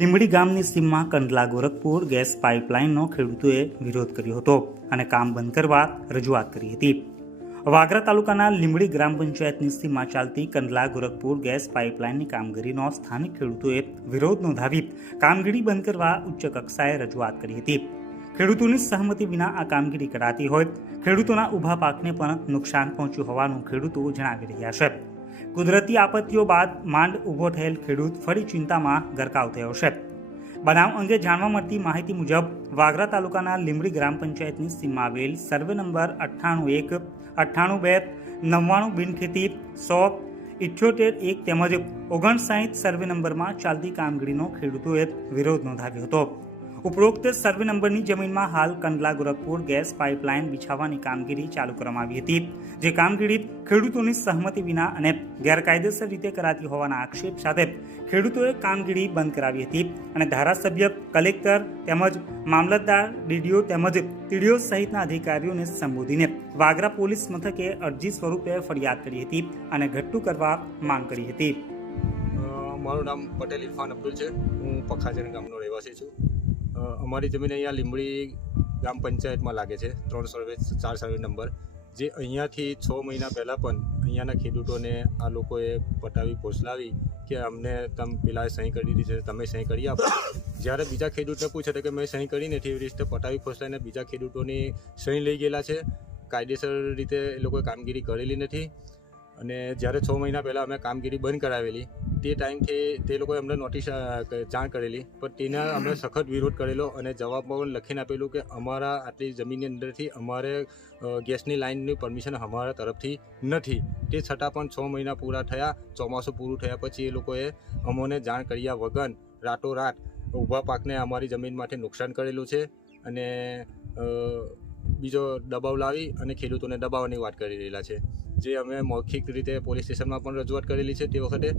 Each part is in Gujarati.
લીંબડી ગામની સીમમાં કંડલા ગોરખપુર ગેસ પાઇપલાઇનનો ખેડૂતોએ વિરોધ કર્યો હતો અને કામ બંધ કરવા રજૂઆત કરી હતી. વાગરા તાલુકાના લીંબડી ગ્રામ પંચાયતની સીમમાં ચાલતી કંડલા ગોરખપુર ગેસ પાઇપલાઇનની કામગીરીનો સ્થાનિક ખેડૂતોએ વિરોધ નોંધાવી કામગીરી બંધ કરવા ઉચ્ચ કક્ષાએ રજૂઆત કરી હતી. ખેડૂતોની સહમતિ વિના આ કામગીરી કરાતી હોય ખેડૂતોના ઊભા પાકને પણ નુકસાન પહોંચ્યું હોવાનું ખેડૂતો જણાવી રહ્યા છે. કુદરતી આપત્તિઓ બાદ માંડ ઊભો થયેલ ખેડૂત ફરી ચિંતામાં ગરકાવ થયો છે. બનાવ અંગે જાણવા મળતી માહિતી મુજબ વાગરા તાલુકાના લીંબડી ગ્રામ પંચાયતની સીમમાં આવેલ સર્વે નંબર 98-1, 98-2, 99 બિનખેતી 100, 78-1 તેમજ 59 સર્વે નંબરમાં ચાલતી કામગીરીનો ખેડૂતોએ વિરોધ નોંધાવ્યો હતો. ઉપરોક્ત સર્વે નંબરની જમીનમાં હાલ કંડલા ગોરખપુર ગેસ પાઇપલાઇન બિછાવવાની કામગીરી ચાલુ કરવામાં આવી હતી, જે કામગીરી ખેડૂતોની સહમતિ વિના અને ગેરકાયદેસર રીતે કરાતી હોવાના આક્ષેપ સાથે ખેડૂતોએ કામગીરી બંધ કરાવી હતી અને ધારાસભ્ય, કલેક્ટર તેમજ મામલતદાર, ડીડીઓ તેમજ ટીડીઓ સહિતના અધિકારીઓને સંબોધીને વાગરા પોલીસ મથકે અરજી સ્વરૂપે ફરિયાદ કરી હતી અને ઘટતું કરવા માંગ કરી હતી. મારું નામ પટેલ ઇરફાન અબ્દુલ છે. હું પખાજણ ગામનો રહેવાસી છું. અમારી જમીન અહીંયા લીંબડી ગ્રામ પંચાયતમાં લાગે છે, 3 સર્વે 4 સર્વે નંબર, જે અહીંયાથી 6 મહિના પહેલાં પણ અહીંયાના ખેડૂતોને આ લોકોએ પટાવી પોસલાવી કે અમને તમે પેલા સહી કરી દીધી છે, તમે સહી કરી આપો. જ્યારે બીજા ખેડૂતને પૂછે તો કે મેં સહી કરી નથી, એવી રીતે પટાવી પોસલાઈને બીજા ખેડૂતોની સહી લઈ ગયેલા છે. કાયદેસર રીતે એ લોકોએ કામગીરી કરેલી નથી. અને જ્યારે 6 મહિના પહેલાં અમે કામગીરી બંધ કરાવેલી તે ટાઈમથી તે લોકોએ અમને નોટિસ જાણ કરેલી, પણ તેના અમે સખત વિરોધ કરેલો અને જવાબમાં પણ લખીને આપેલું કે અમારા આટલી જમીનની અંદરથી અમારે ગેસની લાઇનની પરમિશન અમારા તરફથી નથી. તે છતાં પણ 6 મહિના પૂરા થયા, ચોમાસું પૂરું થયા પછી એ લોકોએ અમોને જાણ કર્યા વગર રાતોરાત ઊભા પાકને અમારી જમીનમાંથી નુકસાન કરેલું છે અને બીજો દબાવ લાવી અને ખેડૂતોને દબાવવાની વાત કરી રહેલા છે, જે અમે મૌખિક રીતે પોલીસ સ્ટેશનમાં પણ રજૂઆત કરેલી છે. તે વખતે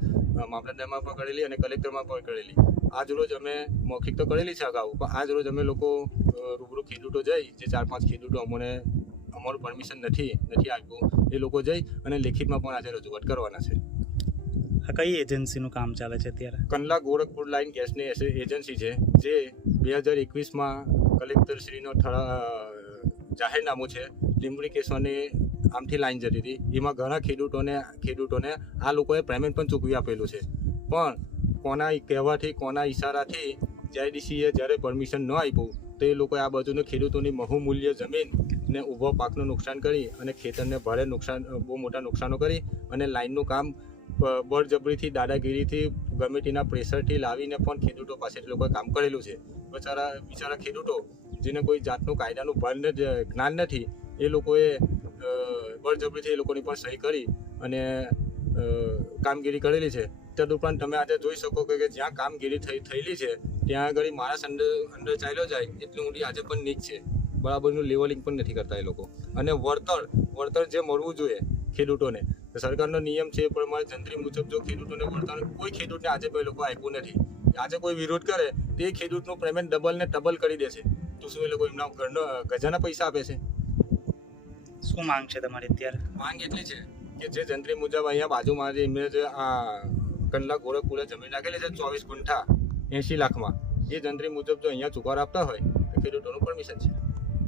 મામલતદારમાં પણ કરેલી અને કલેક્ટરમાં પણ કરેલી. આજ રોજ અમે મૌખિક તો કરેલી છે અગાઉ, પણ આજ રોજ અમે લોકો રૂબરૂ ખેડૂતો જઈ, જે 4-5 ખેડૂતો અમને અમારું પરમિશન નથી આપ્યું, એ લોકો જઈ અને લેખિતમાં પણ આજે રજૂઆત કરવાના છે. આ કઈ એજન્સીનું કામ ચાલે છે અત્યારે? કંડલા ગોરખપુર લાઇન ગેસની એજન્સી છે, જે 2021માં કલેક્ટરશ્રીનો જાહેરનામું છે. લીંબડી કેસવાની આમથી લાઈન જતી હતી, એમાં ઘણા ખેડૂતોને આ લોકોએ પેમેન્ટ પણ ચૂકવી આપેલું છે. પણ કોના કહેવાથી, કોના ઈશારાથી જીઆઈડીસીએ જ્યારે પરમિશન ન આપ્યું તો એ લોકોએ આ બાજુનું ખેડૂતોની બહુમૂલ્ય જમીન ને ઊભો પાકનું નુકસાન કરી અને ખેતરને ભારે નુકસાન, બહુ મોટા નુકસાનો કરી અને લાઇનનું કામ બળજબરીથી, દાદાગીરીથી, ગમે તેના પ્રેશરથી લાવીને પણ ખેડૂતો પાસેથી લોકોએ કામ કરેલું છે. બિચારા ખેડૂતો જેને કોઈ જાતનું કાયદાનું જ્ઞાન નથી, એ લોકોએ બળજબરીથી એ લોકોની પણ સહી કરી અને કામગીરી કરેલી છે. તદુપરાંત તમે આજે જોઈ શકો કે જ્યાં કામગીરી થયેલી છે ત્યાં આગળ માણસ અંદર ચાલ્યો જાય એટલી ઊંડી આજે પણ નીચ છે. બરાબરનું લેવલિંગ પણ નથી કરતા એ લોકો. અને વળતર જે મળવું જોઈએ ખેડૂતોને, સરકારનો નિયમ છે એ પ્રમાણે જંત્રી મુજબ જો ખેડૂતોને વળતર કોઈ ખેડૂતને આજે કોઈ લોકો આપ્યું નથી. આજે કોઈ વિરોધ કરે તે ખેડૂતનું પેમેન્ટ ડબલ ને ડબલ કરી દે છે. તો શું એ લોકો એમના ગજાના પૈસા આપે છે? શું માંગ છે તમારી અત્યારે? માંગ એટલી છે કે જે જંત્રી મુજબ અહીંયા બાજુમાં એમને જે આ કંડલા ગોરખપુરે જમીન રાખેલી છે 24 ગુંઠા 80 લાખમાં, એ જંત્રી મુજબ જો અહીંયા ચુકાદો આપતા હોય તો ખેડૂતોનું પરમિશન છે.